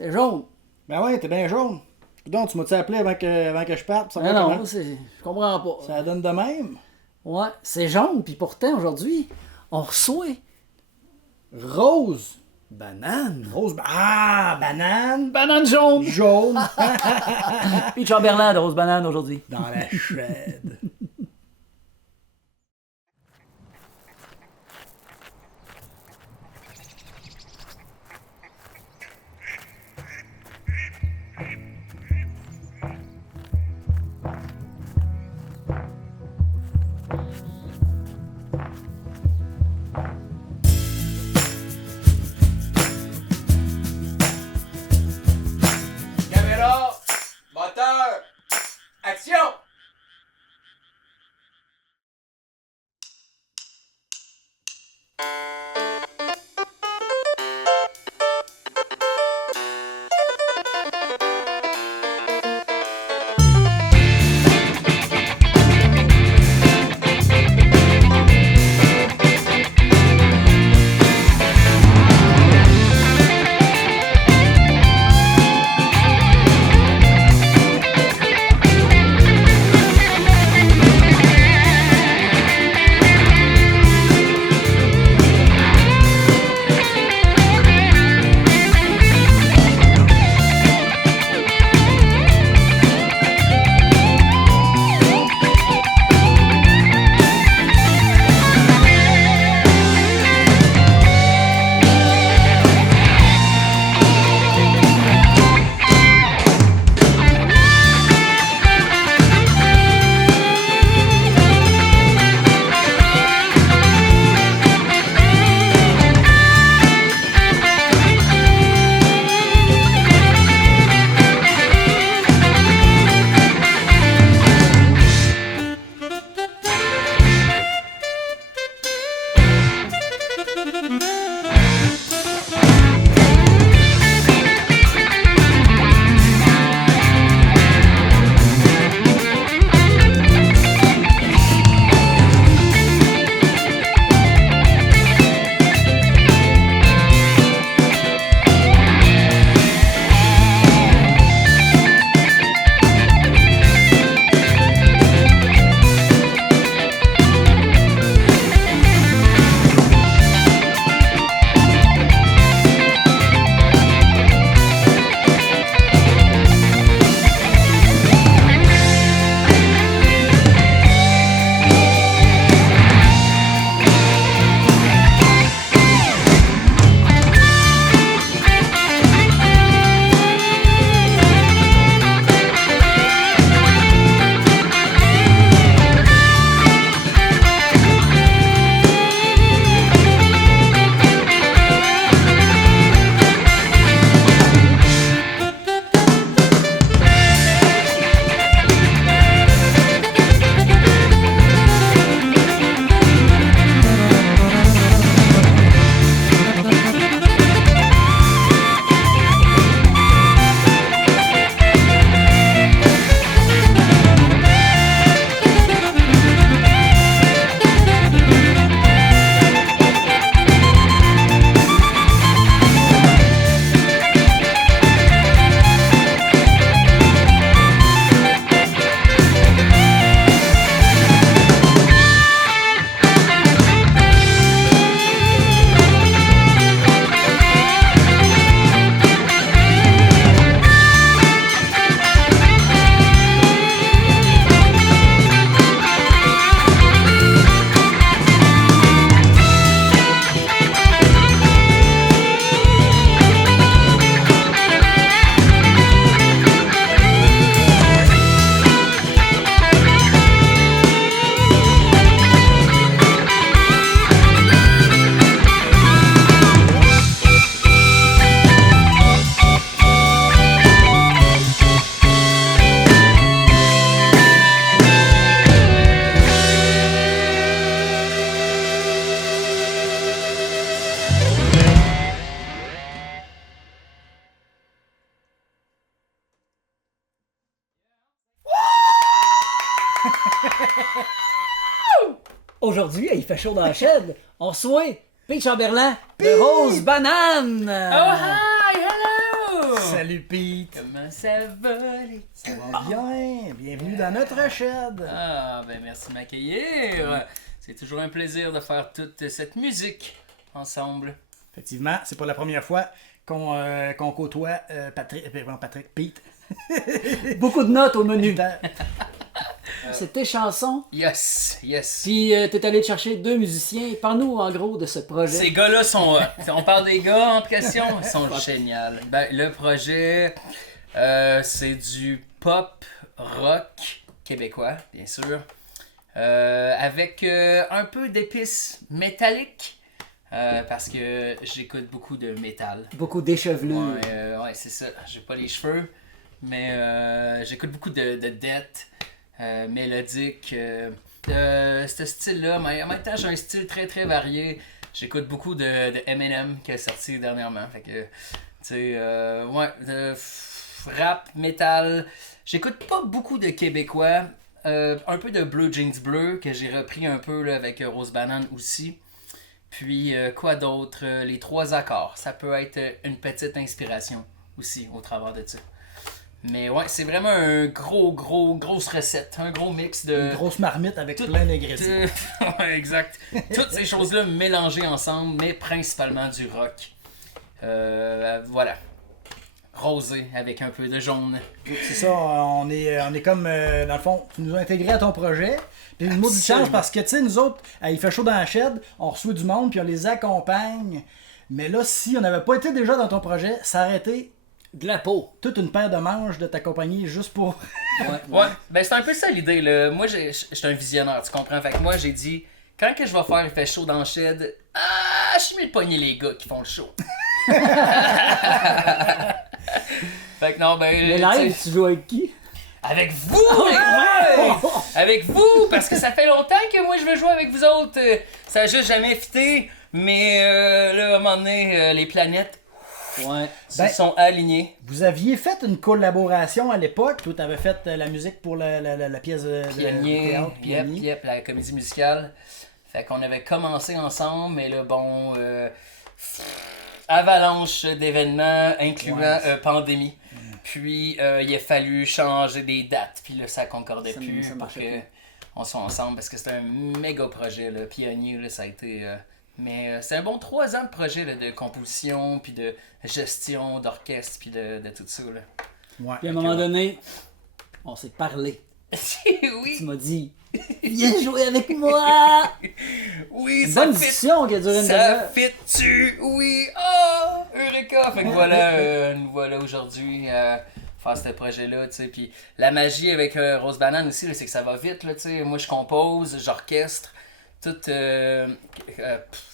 C'est jaune. Ben ouais, t'es bien jaune. Donc, tu m'as-tu appelé avant que je parte? Mais non, je comprends pas. Ça donne de même? Ouais, c'est jaune, puis pourtant, aujourd'hui, on reçoit Rose. banane. Banane. Banane jaune. Jaune. Puis Chamberlain de rose banane aujourd'hui. Dans la shred. Caméra, moteur, action! Aujourd'hui, il fait chaud dans la shed. On reçoit P. Chamberlain de Rose Banane. Oh hi, hello! Salut Pete! Comment ça va, les Ça va bien? Bienvenue dans notre shed! Ah, ben merci de m'accueillir. C'est toujours un plaisir de faire toute cette musique ensemble. Effectivement, c'est pas la première fois qu'on côtoie Pete. Beaucoup de notes au menu. C'était chanson. Yes. Puis t'es allé chercher 2 musiciens. Parle-nous en gros de ce projet. Ces gars-là sont hot. On parle des gars en question, ils sont géniaux. Ben, le projet, c'est du pop rock québécois, bien sûr. Avec un peu d'épices métalliques. Parce que j'écoute beaucoup de métal. Beaucoup d'échevelures. Ouais, c'est ça. J'ai pas les cheveux, mais j'écoute beaucoup de death, mélodique, ce style-là. Mais en même temps, j'ai un style très très varié. J'écoute beaucoup de Eminem qui est sorti dernièrement. Fait que, tu sais, de rap, métal. J'écoute pas beaucoup de Québécois. Un peu de Blue Jeans Bleu que j'ai repris un peu là, avec Rose Banane aussi. Puis, quoi d'autre? Les 3 accords. Ça peut être une petite inspiration aussi au travers de ça. Mais ouais, c'est vraiment un grosse recette. Un gros mix de... Une grosse marmite avec plein d'ingrédients. Ouais, exact. Toutes ces choses-là mélangées ensemble, mais principalement du rock. Voilà. Rosé avec un peu de jaune. C'est ça, on est comme, dans le fond, tu nous as intégrés à ton projet. Puis une maudite chance parce que, tu sais, nous autres, il fait chaud dans la shed, on reçoit du monde, puis on les accompagne. Mais là, si on n'avait pas été déjà dans ton projet, ça aurait été de la peau. Toute une paire de manches de t'accompagner juste pour... Ouais, ben c'est un peu ça l'idée, là. Moi, je suis un visionnaire, tu comprends? Fait que moi, j'ai dit, quand que je vais faire il fait chaud dans le shed, je suis mieux de pogner les gars qui font le show. Fait que non, ben... Mais live, tu joues avec qui? Avec vous! Avec vous! Parce que ça fait longtemps que moi je veux jouer avec vous autres. Ça a juste jamais fité. Mais là, à un moment donné, les planètes se sont alignées. Vous aviez fait une collaboration à l'époque. Toi, t'avais fait la musique pour la pièce de théâtre. Yep, la comédie musicale. Fait qu'on avait commencé ensemble, mais là, bon... avalanche d'événements, incluant pandémie. Puis, il a fallu changer des dates. Puis là, ça concordait plus pour qu'on soit ensemble. Parce que c'était un méga projet, là, pionnier. Là, ça a été... mais c'est un bon 3 ans de projet là, de composition, puis de gestion d'orchestre, puis de tout ça. Là. Ouais, puis à un moment donné, on s'est parlé. Oui. Tu m'as dit, viens jouer avec moi! Oui, une ça bonne discussion qui a duré une demi-heure. Ça fit-tu? Oui! Oh! Eureka! Fait que voilà, nous voilà aujourd'hui faire ce projet-là, tu sais. Puis la magie avec Rose Banane aussi, là, c'est que ça va vite, là, tu sais. Moi, je compose, j'orchestre, tout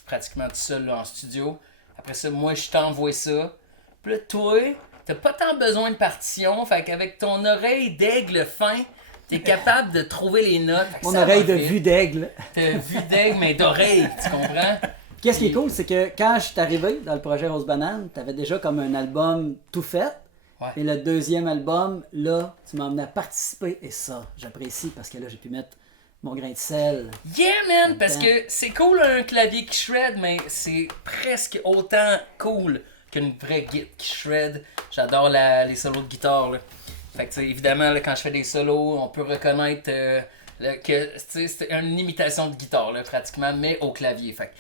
pratiquement tout seul là, en studio. Après ça, moi, je t'envoie ça. Puis là, toi, t'as pas tant besoin de partition, fait qu'avec ton oreille d'aigle fin, t'es capable de trouver les notes. Mon oreille de vue d'aigle. T'as vue d'aigle, mais d'oreille, tu comprends? Qu'est-ce qui est cool, c'est que quand je suis arrivé dans le projet Rose Banane, t'avais déjà comme un album tout fait. Ouais. Et le deuxième album, là, tu m'as amené à participer. Et ça, j'apprécie parce que là, j'ai pu mettre mon grain de sel. Yeah, man! Parce que c'est cool un clavier qui shred, mais c'est presque autant cool qu'une vraie guitare qui shred. J'adore les solos de guitare, là. Fait que, évidemment, là, quand je fais des solos, on peut reconnaître que c'est une imitation de guitare, là, pratiquement, mais au clavier. Fait que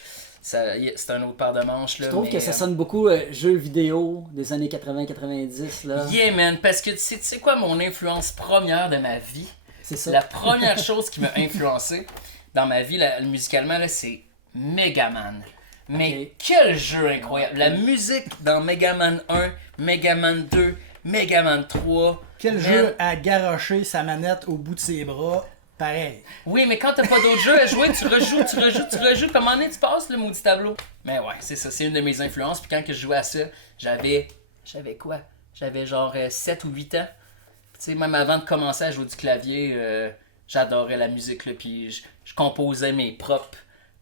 c'est un autre paire de manches. Là, je trouve que ça sonne beaucoup jeux vidéo des années 80-90. Là. Yeah, man! Parce que tu sais quoi, mon influence première de ma vie? C'est ça. La première chose qui m'a influencé dans ma vie, musicalement, là, c'est Megaman. Mais quel jeu incroyable! La musique dans Megaman 1, Megaman 2, Megaman 3. Quel jeu à garrocher sa manette au bout de ses bras, pareil. Oui, mais quand t'as pas d'autres jeux à jouer, tu rejoues, puis à un moment donné, tu passes le maudit tableau. Mais ouais, c'est ça, c'est une de mes influences. Puis quand que je jouais à ça, j'avais quoi? J'avais genre 7 ou 8 ans. Tu sais, même avant de commencer à jouer du clavier, j'adorais la musique, là, puis je composais mes propres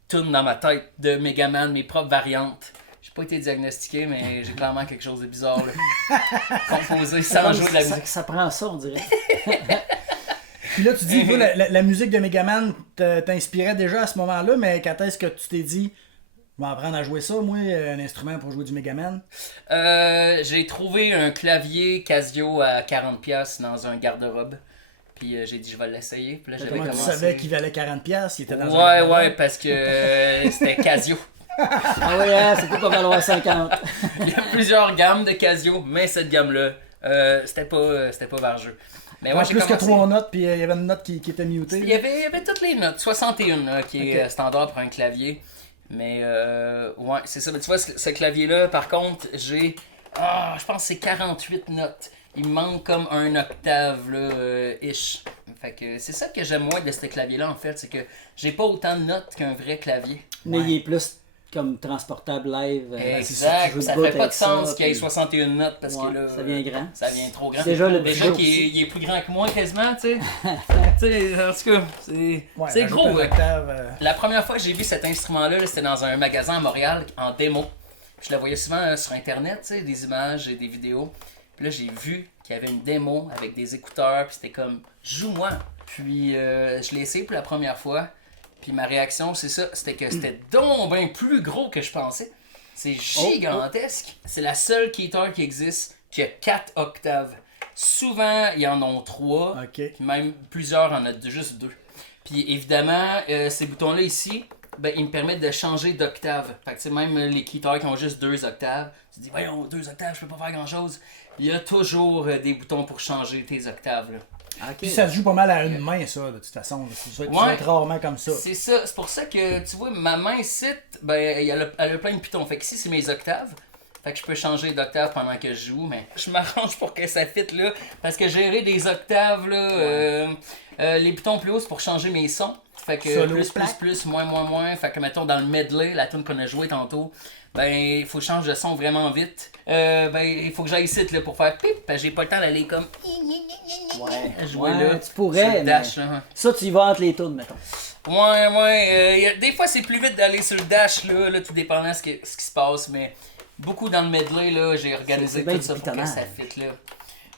tunes dans ma tête de Megaman, mes propres variantes. J'ai pas été diagnostiqué, mais j'ai clairement quelque chose de bizarre, là. Composé sans jouer de la musique. Ça prend ça, on dirait. Puis là, tu dis, la musique de Megaman t'inspirait déjà à ce moment-là, mais quand est-ce que tu t'es dit, vais apprendre à jouer ça, moi, un instrument pour jouer du Megaman. J'ai trouvé un clavier Casio à 40$ dans un garde-robe. Puis j'ai dit, je vais l'essayer. Puis là, j'avais Comment tu commencé. savais qu'il valait 40$, il était dans Ouais, parce que c'était Casio. Ah ouais, hein, ça peut pas valoir 50. Il y a plusieurs gammes de Casio, mais cette gamme-là, c'était pas vargeux. Mais Ouais, j'ai plus que commencé- 3 notes, puis il y avait une note qui était mutée. Il y avait toutes les notes, 61 là, qui est Ok. standard pour un clavier. Mais ouais, c'est ça. Mais tu vois, ce clavier-là, par contre, j'ai. Je pense que c'est 48 notes. Il me manque comme un octave, là, ish. Fait que c'est ça que j'aime moins de ce clavier-là, en fait. C'est que j'ai pas autant de notes qu'un vrai clavier. Mais Ouais. il est plus comme transportable live. c'est ça, Exact. tu joues Ça de fait bout pas de avec ça, sens qu'il y ait puis- 61 notes parce Ouais, que là. ça devient grand. Ça devient trop grand. Déjà, le Déjà plus qu'il aussi. il est plus grand que moi quasiment, tu sais. Tu sais, en tout cas, c'est Ouais, c'est rajoute gros. un Ouais. octave, La première fois que j'ai vu cet instrument-là, là, c'était dans un magasin à Montréal en démo. Puis je le voyais souvent sur internet, tu sais, des images et des vidéos. Puis là, j'ai vu qu'il y avait une démo avec des écouteurs, puis c'était comme joue-moi. Puis je l'ai essayé pour la première fois. Puis ma réaction, c'est ça, c'était que c'était donc bien plus gros que je pensais. C'est gigantesque. C'est la seule guitare qui existe qui a 4 octaves. Souvent, il y en ont 3. Ok. Puis même plusieurs en ont juste 2. Puis évidemment, ces boutons-là ici, ben, ils me permettent de changer d'octave. Fait que tu sais, même les guitares qui ont juste 2 octaves, tu te dis, voyons, 2 octaves, je peux pas faire grand-chose. Il y a toujours des boutons pour changer tes octaves. Là. Ok. Puis ça se joue pas mal à une main, ça, de toute façon. Ça doit Ouais. être rarement comme ça. C'est ça, c'est pour ça que tu vois, ma main ici, ben, elle a plein de pitons. Fait que ici, c'est mes octaves. Fait que je peux changer d'octave pendant que je joue, mais je m'arrange pour que ça fitte là. Parce que gérer des octaves, là, les pitons plus hauts, c'est pour changer mes sons. Fait que Solo, plus, moins. Fait que mettons dans le medley, la tune qu'on a joué tantôt, ben il faut changer de son vraiment vite. Ben il faut que j'aille ici là, pour faire pip, parce que j'ai pas le temps d'aller comme Ouais. jouer Ouais, là. tu pourrais, sur le dash, mais- là. Ça, tu y vas entre les tunes, mettons. Des fois, c'est plus vite d'aller sur le dash, là, tout dépendant de ce qui se passe, mais beaucoup dans le medley, là, j'ai organisé C'est bien tout du ça pour que pitonnage. ça fitte, là.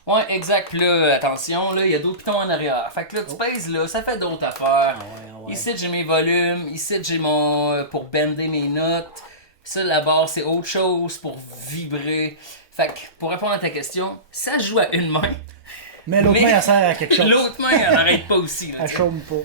Ouais, exact. Puis là, attention, là, il y a d'autres pitons en arrière. Fait que là, Oh. tu pèses, là, ça fait d'autres affaires. Ouais. Ici, j'ai mes volumes. Ici, j'ai mon... pour bender mes notes. Ça, là-bas, c'est autre chose pour vibrer. Fait que, pour répondre à ta question, ça joue à une main. Mais l'autre Mais- main, elle sert à quelque chose. L'autre main, elle n'arrête pas aussi. Là, Elle tu sais. chaume pas.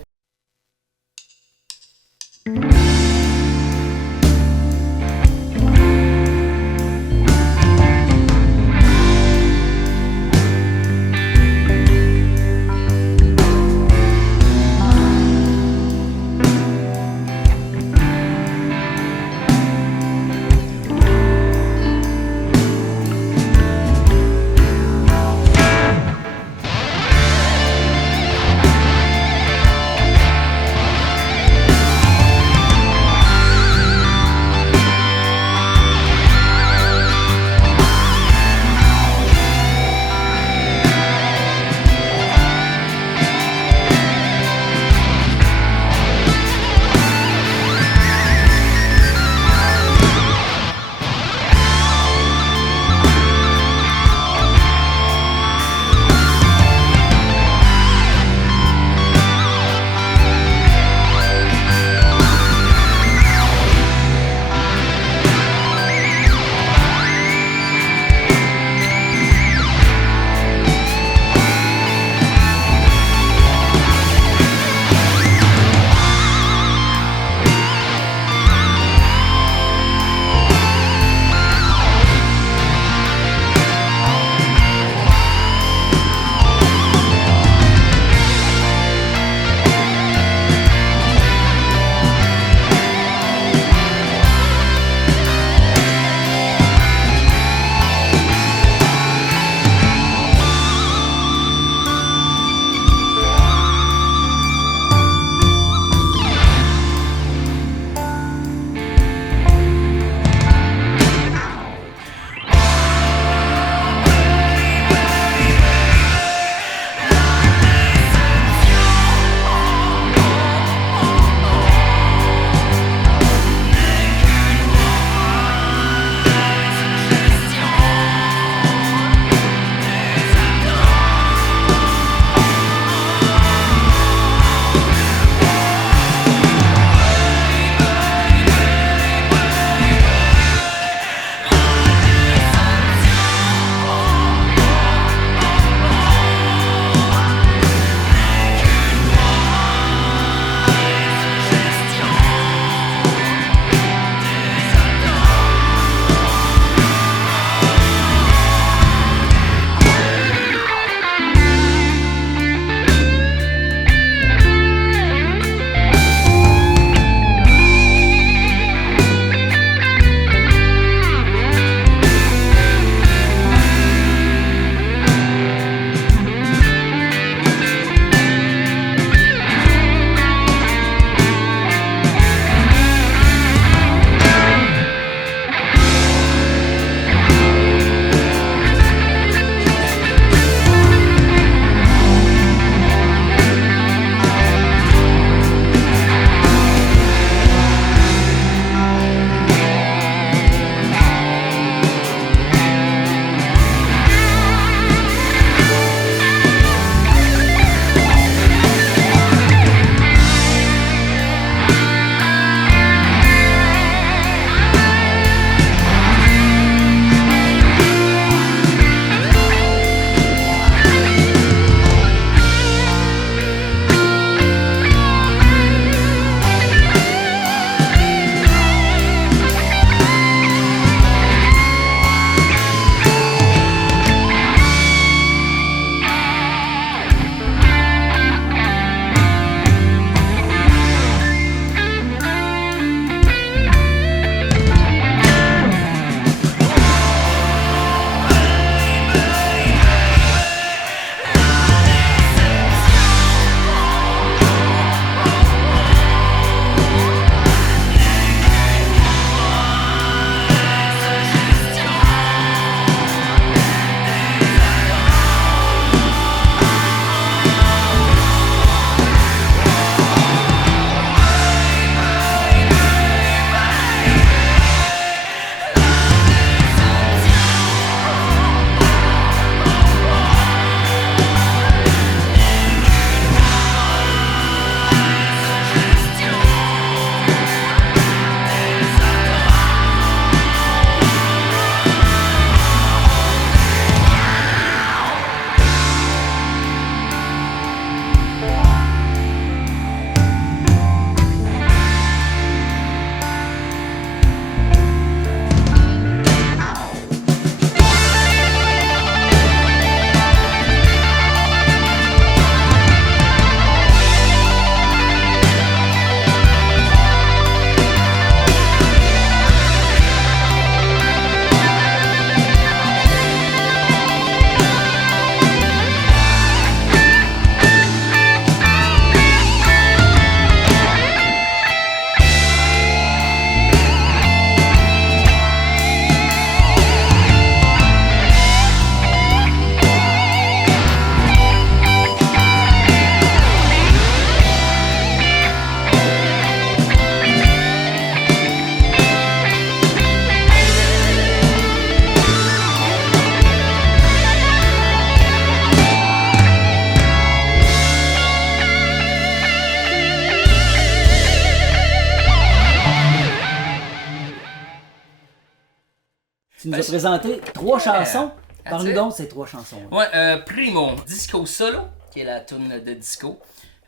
nous Ben, as présenté 3 chansons. That's Parle-nous it. donc de ces 3 chansons. Ouais, Primo, Disco Solo, qui est la tune de disco.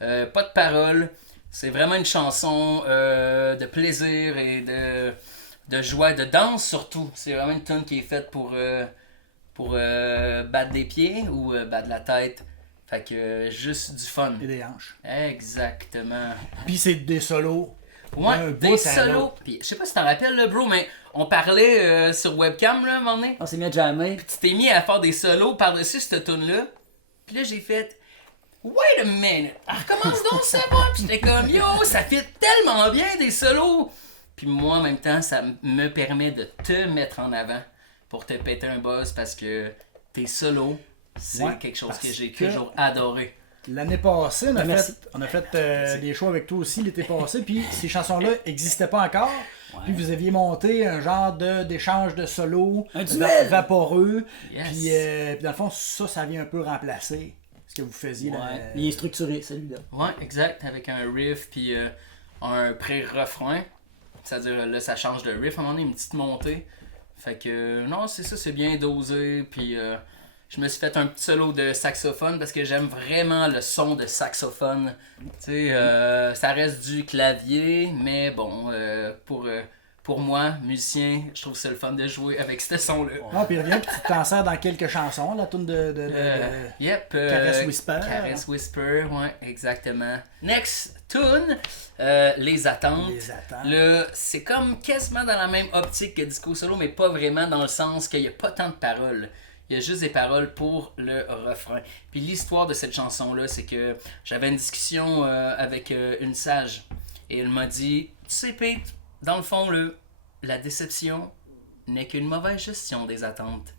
Pas de paroles. C'est vraiment une chanson de plaisir et de joie, de danse surtout. C'est vraiment une tune qui est faite pour battre des pieds ou battre la tête. Fait que juste du fun. Et des hanches. Exactement. Puis c'est des solos. Ouais, Un des bout à solos. l'autre. Puis je sais pas si t'en rappelles, là, bro, mais on parlait sur webcam, là, à un moment donné. On s'est mis à jammer. Tu t'es mis à faire des solos par-dessus cette tune-là. Puis là, j'ai fait wait a minute, recommence donc ça, moi. Puis j'étais comme yo, ça fait tellement bien des solos. Puis moi, en même temps, ça me permet de te mettre en avant pour te péter un buzz parce que tes solos, c'est Ouais, quelque chose parce que j'ai que- toujours adoré. L'année passée, on a Merci. fait des shows avec toi aussi l'été passé, puis ces chansons-là n'existaient pas encore. Puis vous aviez monté un genre d'échange de solos Un duel! vaporeux. Yes. Puis dans le fond, ça vient un peu remplacer ce que vous faisiez. Là, Ouais. Il est structuré, celui-là. Ouais, exact, avec un riff puis un pré-refrain. C'est-à-dire là, ça change de riff, à un moment donné, une petite montée. Fait que non, c'est ça, c'est bien dosé. Puis je me suis fait un petit solo de saxophone parce que j'aime vraiment le son de saxophone. Tu sais, ça reste du clavier, mais bon, pour moi, musicien, je trouve ça le fun de jouer avec ce son-là. Ah, puis reviens, puis tu t'en sers dans quelques chansons, la tune de Yep. Caress Whisper. Caress Whisper, ouais, exactement. Next tune, Les Attentes. Les Attentes. Là, c'est comme quasiment dans la même optique que Disco Solo, mais pas vraiment dans le sens qu'il n'y a pas tant de paroles. Il y a juste des paroles pour le refrain. Puis l'histoire de cette chanson-là, c'est que j'avais une discussion avec une sage. Et elle m'a dit, tu sais Pete, dans le fond, la déception n'est qu'une mauvaise gestion des attentes.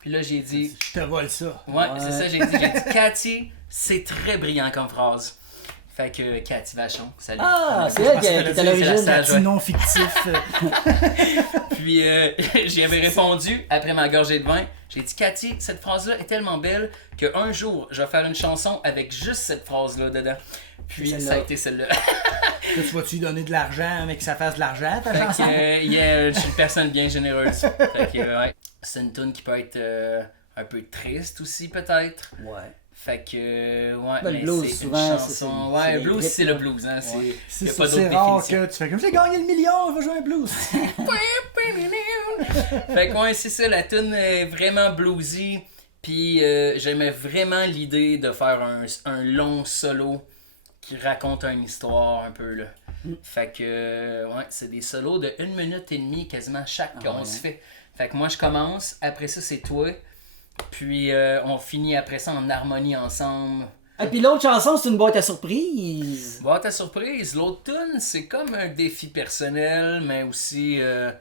Puis là, j'ai dit, Je te vole ça. ouais, c'est ça, j'ai dit, Cathy, c'est très brillant comme phrase. Fait que Cathy Vachon, salut. Ah, c'est Je elle pense qui que est t'allais à dire, l'origine. c'est la Petit nom fictif. Puis j'y avais répondu après ma gorgée de vin. J'ai dit, Cathy, cette phrase-là est tellement belle qu'un jour, je vais faire une chanson avec juste cette phrase-là dedans. Puis C'est ça a celle-là. été celle-là. Là, tu vas-tu lui donner de l'argent, mais que ça fasse de l'argent, ta Fait chanson? que, yeah, je suis une personne bien généreuse. Fait que, ouais. C'est une tune qui peut être un peu triste aussi, peut-être. Ouais. Fait que, ouais, Ben, le mais blues, c'est souvent, une c'est- chanson. c'est Ouais, les le blues, rythmes, c'est le là. blues, hein. Ouais. Y a C'est pas ça, d'autre c'est rare définition. que tu fais comme j'ai gagné le million, on va jouer un blues. Fait que ouais, c'est ça, la tune est vraiment bluesy. Puis j'aimais vraiment l'idée de faire un long solo qui raconte une histoire un peu là. Fait que ouais, c'est des solos de 1 minute et demie quasiment chaque qu'on ouais. se fait. Fait que moi je commence, après ça c'est toi. Puis on finit après ça en harmonie ensemble. Et puis l'autre chanson, c'est une boîte à surprise. Bon, ta surprise, l'autre tune, c'est comme un défi personnel, mais aussi, je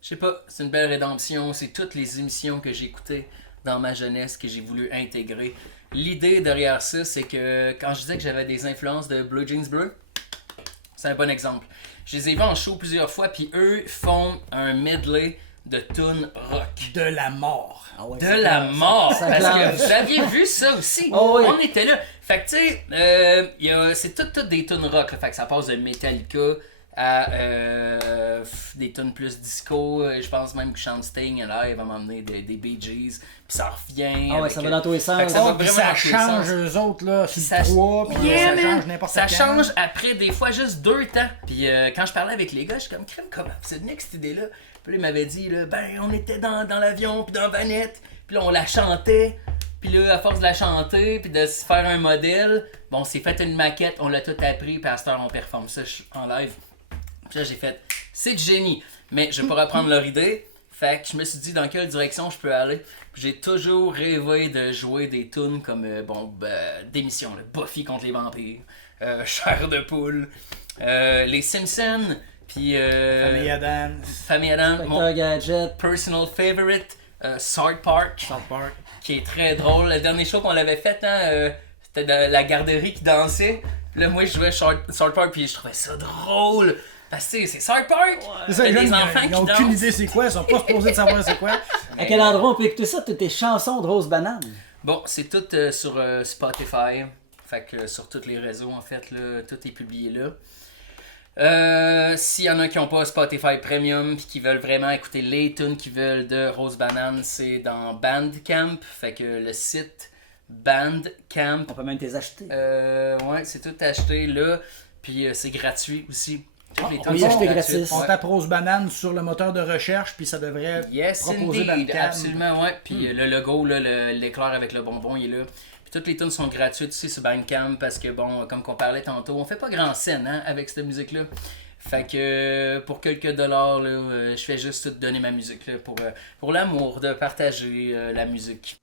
sais pas, c'est une belle rédemption. C'est toutes les émissions que j'ai écoutées dans ma jeunesse que j'ai voulu intégrer. L'idée derrière ça, c'est que quand je disais que j'avais des influences de Blue Jeans Bleu, c'est un bon exemple. Je les ai vus en show plusieurs fois, puis eux font un medley de tunes rock. De la mort. Ah ouais, De ça la classe. mort! Ça Parce classe. que vous aviez vu ça aussi. Oh oui. On était là. Fait que tu sais, c'est toutes des tunes rock. Là. Fait que ça passe de Metallica à des tunes plus disco. Je pense même que chante Sting live va m'emmener des Bee Gees. Puis ça revient. Ah ouais, avec, ça va dans tous les sens. fait que ça Oh, va puis vraiment ça dans tous les change sens. eux autres là, sur Ça- le 3, puis Yeah, ça man. change n'importe Ça quand. change après des fois juste 2 temps. Puis quand je parlais avec les gars, je suis comme crème, comment c'est venu avec cette idée-là? Puis là, il m'avait dit, là, ben on était dans l'avion, puis dans Vanette, puis là on la chantait. Puis là, à force de la chanter, puis de se faire un modèle, bon, on s'est fait une maquette, on l'a tout appris, puis à cette heure, on performe ça en live. Puis là, j'ai fait, c'est du génie. Mais je vais pas reprendre leur idée. Fait que je me suis dit dans quelle direction je peux aller. Puis j'ai toujours rêvé de jouer des tunes comme, d'émissions, là, Buffy contre les vampires, Chair de poule, les Simpsons, puis Famille Adams, Famille Adam, Spectre mon Gadget. personal favorite, South Park, South Park. qui est très drôle. Le dernier show qu'on l'avait fait, hein, c'était de la garderie qui dansait. Puis là, moi, je jouais South Park, puis je trouvais ça drôle. Parce que c'est South Park. C'est ça, T'as les gens, des ils enfants ils ont qui aucune dansent. idée c'est quoi, ils sont pas supposés de savoir c'est quoi. À quel endroit on peut écouter ça? Toutes tes chansons de Rose Banane. Bon, c'est tout sur Spotify. Fait que sur tous les réseaux, en fait, là, tout est publié là. S'il y en a qui n'ont pas Spotify Premium puis qui veulent vraiment écouter les tunes qu'ils veulent de Rose Banane, c'est dans Bandcamp. Fait que le site Bandcamp. On peut même les acheter. Ouais, c'est tout acheté là. Puis c'est gratuit aussi. Toutes les on tunes peut y sont acheter gratuites. gratis. On tape Rose Banane sur le moteur de recherche, puis ça devrait Yes, proposer indeed, Bandcamp. absolument, ouais. Puis le logo, là, l'éclair avec le bonbon, il est là. Puis toutes les tunes sont gratuites aussi sur Bandcamp parce que, bon, comme qu'on parlait tantôt, on fait pas grand scène hein, avec cette musique-là. Fait que pour quelques dollars, là, je fais juste te donner ma musique là, pour l'amour de partager la musique.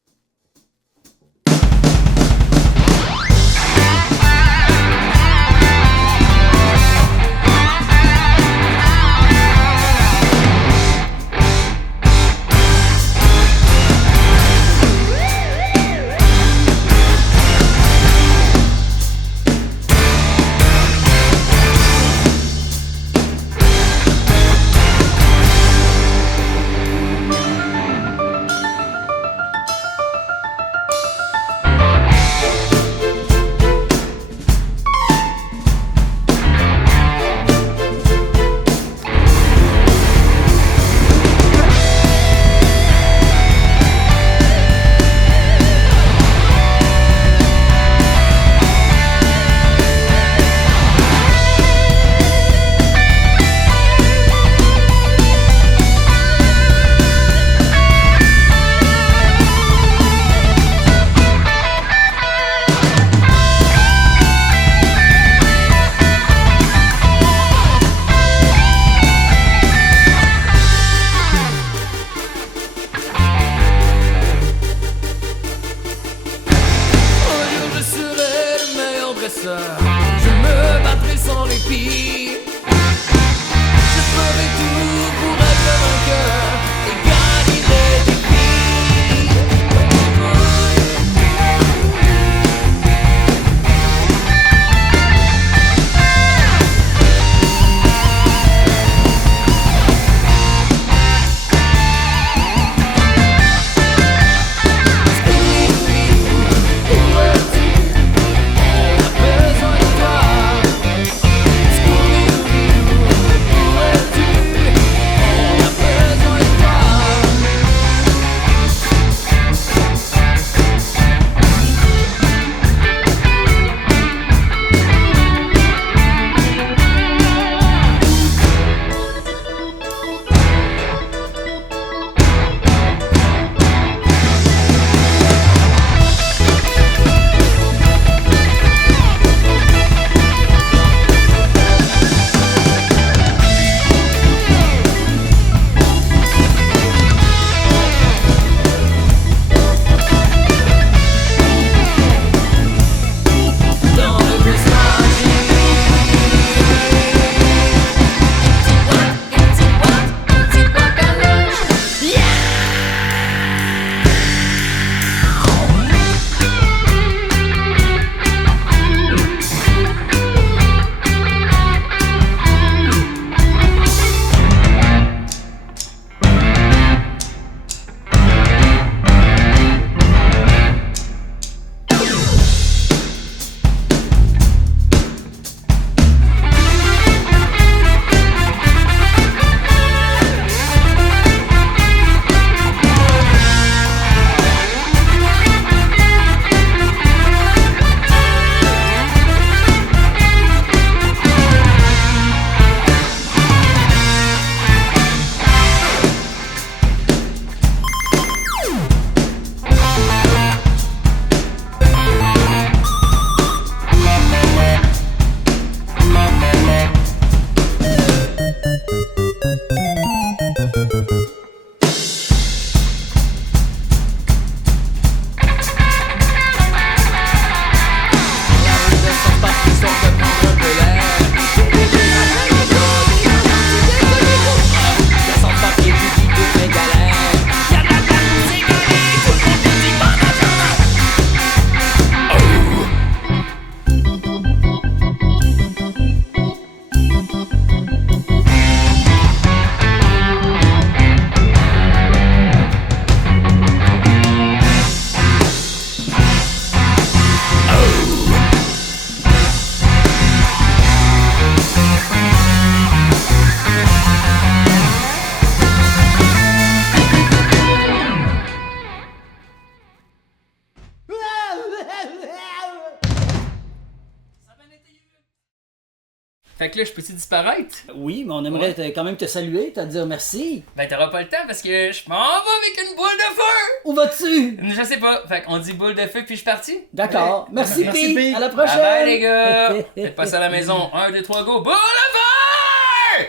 Fait que là, je peux-tu disparaître? Oui, mais on aimerait quand même te saluer, te dire merci. Ben, t'auras pas le temps parce que je m'en vais avec une boule de feu! Où vas-tu? Je sais pas. Fait qu'on dit boule de feu puis je suis parti. D'accord. Merci, Merci, Pi. Pi. À la Bye prochaine. bye, les gars! Faites pas ça à la maison. 1, 2, 3, go! Boule de feu!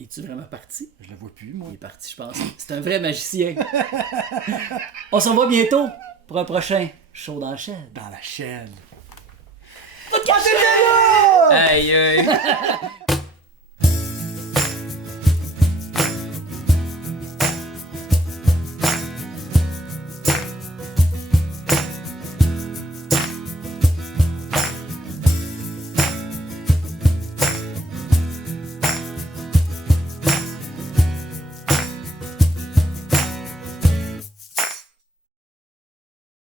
Es-tu vraiment parti? Je le vois plus, moi. Il est parti, je pense. C'est un vrai magicien. On se revoit bientôt pour un prochain show dans la chaîne. Dans la chaîne. Tout caché! Aïe, aïe.